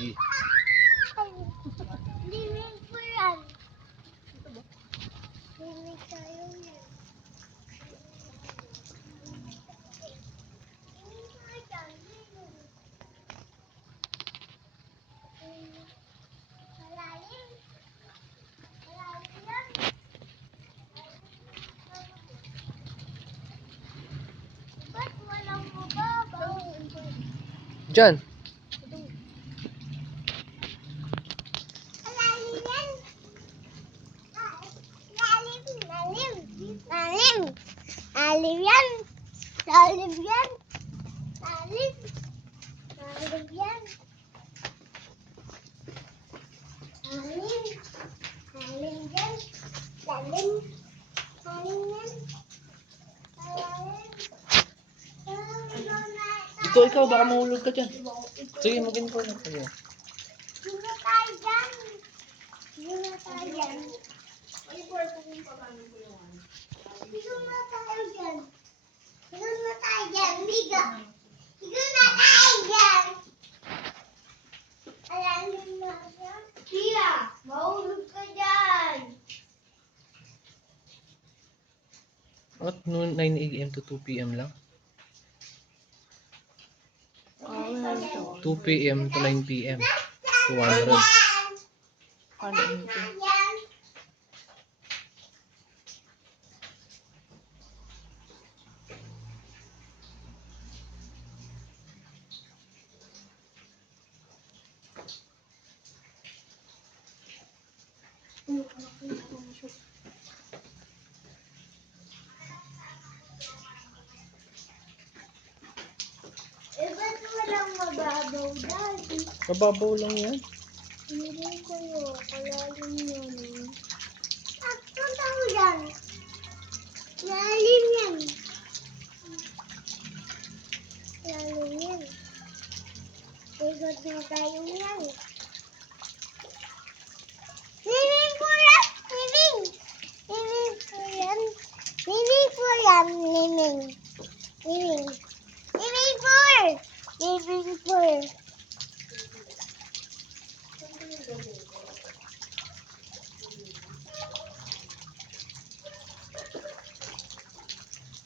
Limig po yan. Limig tayo yan. Malalim. Malalim yan. Ba't walang mababaw? Diyan. Malalim yan. Lalim, lalim. Lalim. Lalim yan. Lalim yan. Lalim. Lalim yan. Lalim. Lalim yan. Lalim. Lalim yan. Lalim. Ito, ikaw, baka mahulog ka dyan. Sige, magin ko na. Sige. Sino tayo dyan? Sino tayo dyan? Sino na tayo dyan? Sino na tayo dyan? Biga. Sino na tayo dyan? Alam mo siya? Tia, mahulog ka dyan. At noon 9 AM to 2 PM lang? 2 PM to 9 PM. 200. Yan. Ba't walang mababaw dati? Mababaw lang yan. Hindi kayo, kalalim yun. Punta ko dyan. Lalim yan. Lalim yan. Ikot na tayo yan. Swimming pool yan! Swimming! Swimming pool yan. Swimming pool yan. Swimming. Swimming. Swimming pool! Swimming pool.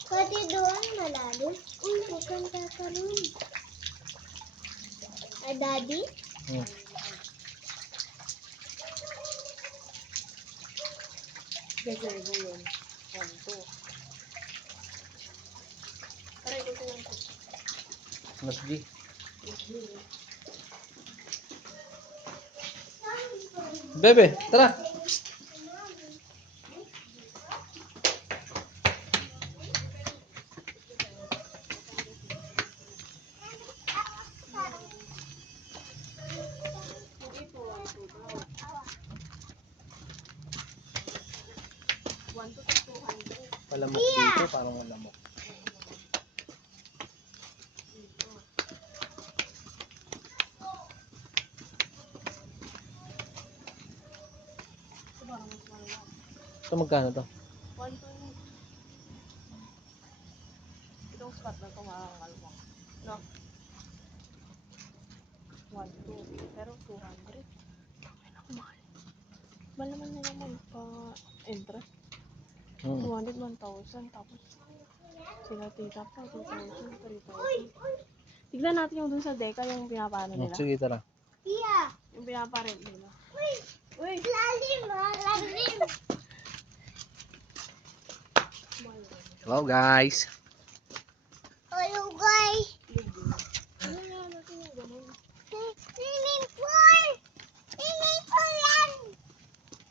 Pati doon malalim. Uy, maganda ka rin. Daddy? Hmm. Gagawin mo yun. 1, 2. Aray, dito lang po. Mas di. Bebe, tara. Hindi po, 1, 2 daw. 1 to 200. Malamok dito, parang malamok. Ito parang mas malawak. Ito magkano to? 1 to itong spot na ito makakalwang. No? 1, 2. Pero 200. Ay, naku, mahal. Mahal naman na naman pa-interest. 200, 1,000. Tapos, sila tita pa, 2,000, 3,000. Tignan natin yung dun sa Deca, yung pinapano nila. Sige, tara. Tia! Yung pinaparent nila. Uy! Uy! Lalim ha! Lalim! Mahal. Hello guys. Hello guys! Ano nga natin yung ganun? Swimming pool! Swimming pool yan!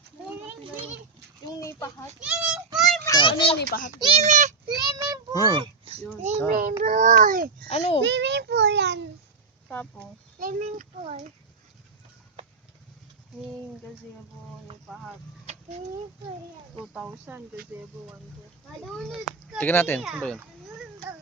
Swimming pool! Yung nipahat. Swimming pool! Ano yung nipahat? Swimming pool! Yun. Swimming pool! Ano? Swimming pool yan! Tapos, Swimming pool! yung gazebo, nipahat. Swimming pool yan! 2,000, gazebo, 1, 2. Malunod ka Tingnan natin, Tia. ano ba yun? Malunod.